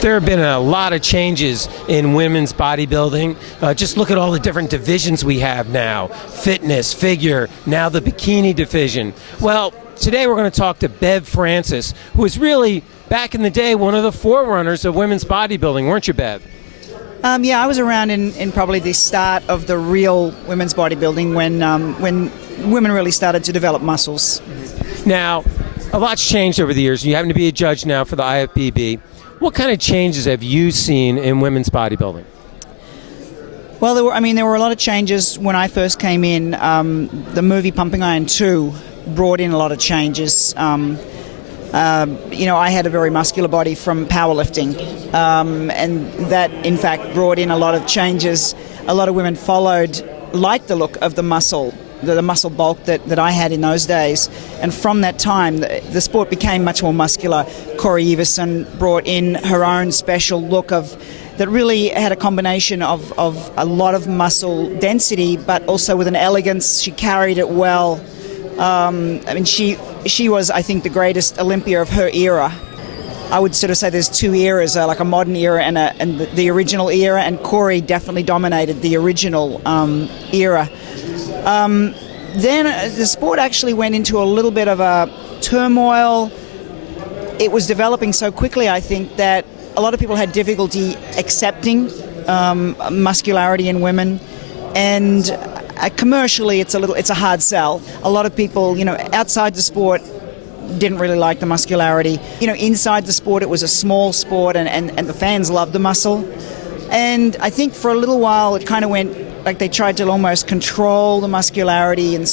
There have been a lot of changes in women's bodybuilding. Just look at all the different divisions we have now. Fitness, figure, now the bikini division. Well, today we're going to talk to Bev Francis, who was really, back in the day, one of the forerunners of women's bodybuilding, weren't you, Bev? Yeah, I was around in probably the start of the real women's bodybuilding when women really started to develop muscles. Now, a lot's changed over the years. You happen to be a judge now for the IFBB. What kind of changes have you seen in women's bodybuilding? Well, there were a lot of changes when I first came in. The movie Pumping Iron 2 brought in a lot of changes. I had a very muscular body from powerlifting, and that, in fact, brought in a lot of changes. A lot of women liked the look of the muscle, the muscle bulk that I had in those days. And from that time, the sport became much more muscular. Corey Everson brought in her own special look that really had a combination of a lot of muscle density, but also with an elegance. She carried it well. She was, I think, the greatest Olympia of her era. I would sort of say there's two eras, like a modern era and the original era, and Corey definitely dominated the original era. Then the sport actually went into a little bit of a turmoil. It was developing so quickly, I think, that a lot of people had difficulty accepting muscularity in women, and commercially it's a hard sell. A lot of people, outside the sport didn't really like the muscularity. Inside the sport it was a small sport, and the fans loved the muscle. And I think for a little while it kind of went like they tried to almost control the muscularity, and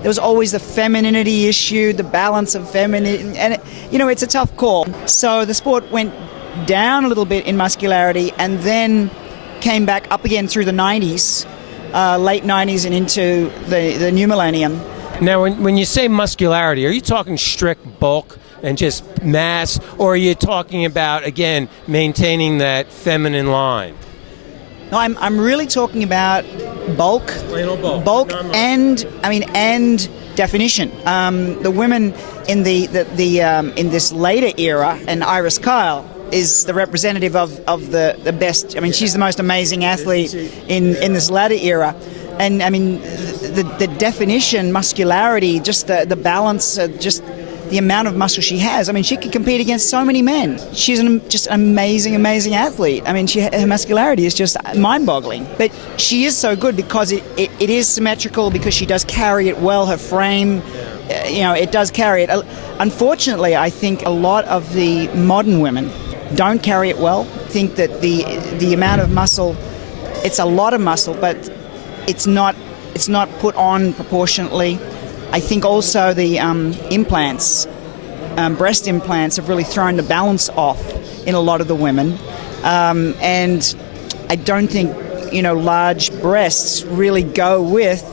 there was always the femininity issue, the balance of feminine, and it's a tough call. So the sport went down a little bit in muscularity and then came back up again through the 90s, late 90s and into the new millennium. Now, when you say muscularity, are you talking strict bulk and just mass, or are you talking about, again, maintaining that feminine line? No, I'm really talking about bulk. Plain old bulk. Bulk and definition. The women in in this later era, and Iris Kyle is the representative of the best. She's the most amazing athlete in this latter era. And the definition, muscularity, just the balance, just the amount of muscle she has. She could compete against so many men. She's just an amazing athlete. Her muscularity is just mind-boggling. But she is so good because it is symmetrical, because she does carry it well, her frame, it does carry it. Unfortunately, I think a lot of the modern women don't carry it well. Think that the amount of muscle, it's a lot of muscle, but it's not put on proportionately. I think also the implants, breast implants, have really thrown the balance off in a lot of the women. And I don't think, large breasts really go with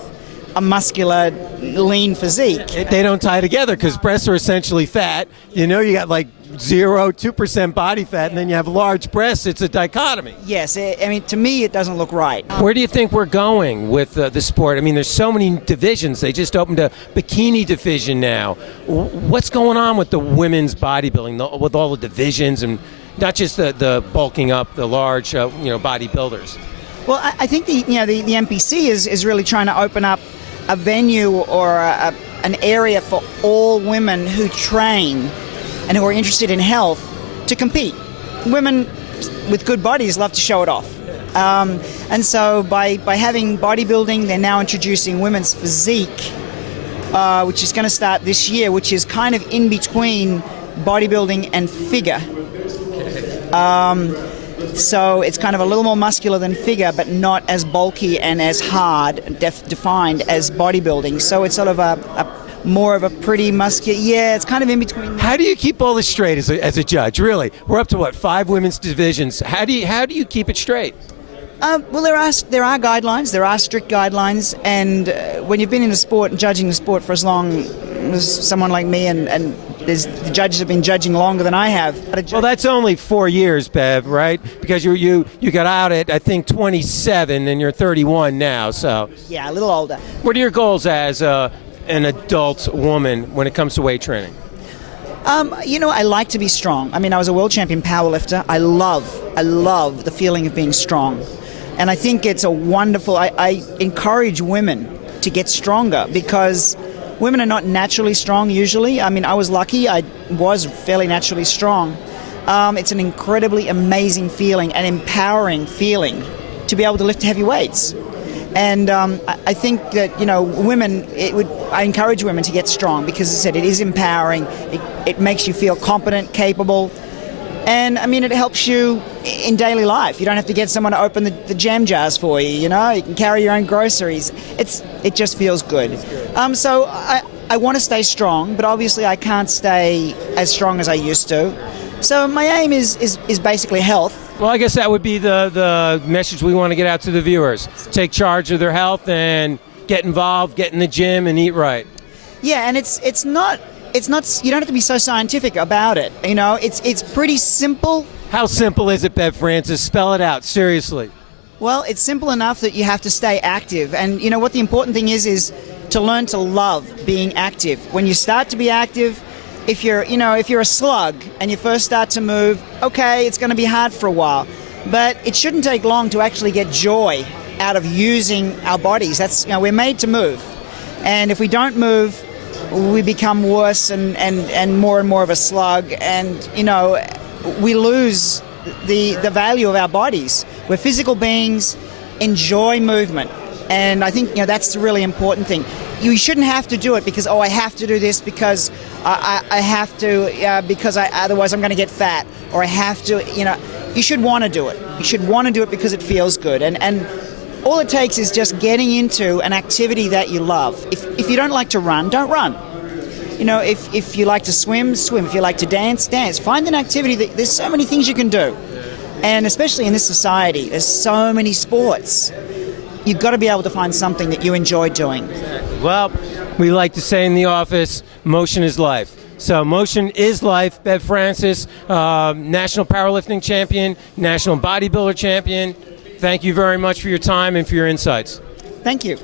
a muscular, lean physique. They don't tie together because breasts are essentially fat. You got like 2% body fat, and then you have large breasts. It's a dichotomy. Yes, to me it doesn't look right. Where do you think we're going with the sport? There's so many divisions. They just opened a bikini division now. What's going on with the women's bodybuilding, with all the divisions, and not just the bulking up, the large bodybuilders? Well, I think the NPC is really trying to open up a venue or an area for all women who train and who are interested in health to compete. Women with good bodies love to show it off. And so by having bodybuilding, they're now introducing women's physique, which is going to start this year, which is kind of in between bodybuilding and figure. So it's kind of a little more muscular than figure, but not as bulky and as hard, defined as bodybuilding. So it's sort of more of a pretty muscular. Yeah, it's kind of in between. How do you keep all this straight as a judge? Really, we're up to 5 women's divisions. How do you keep it straight? Well, there are guidelines. There are strict guidelines, and when you've been in the sport and judging the sport for as long as someone like me, and the judges have been judging longer than I have. Well, that's only 4 years, Bev, right? Because you got out at, I think, 27, and you're 31 now. So yeah, a little older. What are your goals as an adult woman when it comes to weight training? I like to be strong. I mean, I was a world champion powerlifter. I love the feeling of being strong. And I think it's a wonderful, I encourage women to get stronger because women are not naturally strong usually. I mean, I was lucky. I was fairly naturally strong. It's an incredibly amazing feeling, an empowering feeling to be able to lift heavy weights. And I think that, women, I encourage women to get strong because, as I said, it is empowering. It makes you feel competent, capable. And, I mean, it helps you in daily life. You don't have to get someone to open the jam jars for you, You can carry your own groceries. It just feels good. So I want to stay strong, but obviously I can't stay as strong as I used to. So my aim is basically health. Well, I guess that would be the message we want to get out to the viewers. Take charge of their health and get involved, get in the gym and eat right. Yeah, and it's not you don't have to be so scientific about it. It's pretty simple. How simple is it, Bev Francis? Spell it out, seriously. Well, it's simple enough that you have to stay active. And what the important thing is to learn to love being active. When you start to be active, if you're a slug and you first start to move, okay, it's going to be hard for a while. But it shouldn't take long to actually get joy out of using our bodies. That's we're made to move. And if we don't move, we become worse and more of a slug, and we lose the value of our bodies. We're physical beings, enjoy movement. And I think that's the really important thing. You shouldn't have to do it because I have to do this because I have to because otherwise I'm going to get fat, or I have to. You should want to do it. You should want to do it because it feels good. And all it takes is just getting into an activity that you love. If you don't like to run, don't run. If you like to swim, swim. If you like to dance, dance. Find an activity there's so many things you can do. And especially in this society, there's so many sports. You've got to be able to find something that you enjoy doing. Well, we like to say in the office, motion is life. So motion is life. Bev Francis, national powerlifting champion, national bodybuilder champion. Thank you very much for your time and for your insights. Thank you.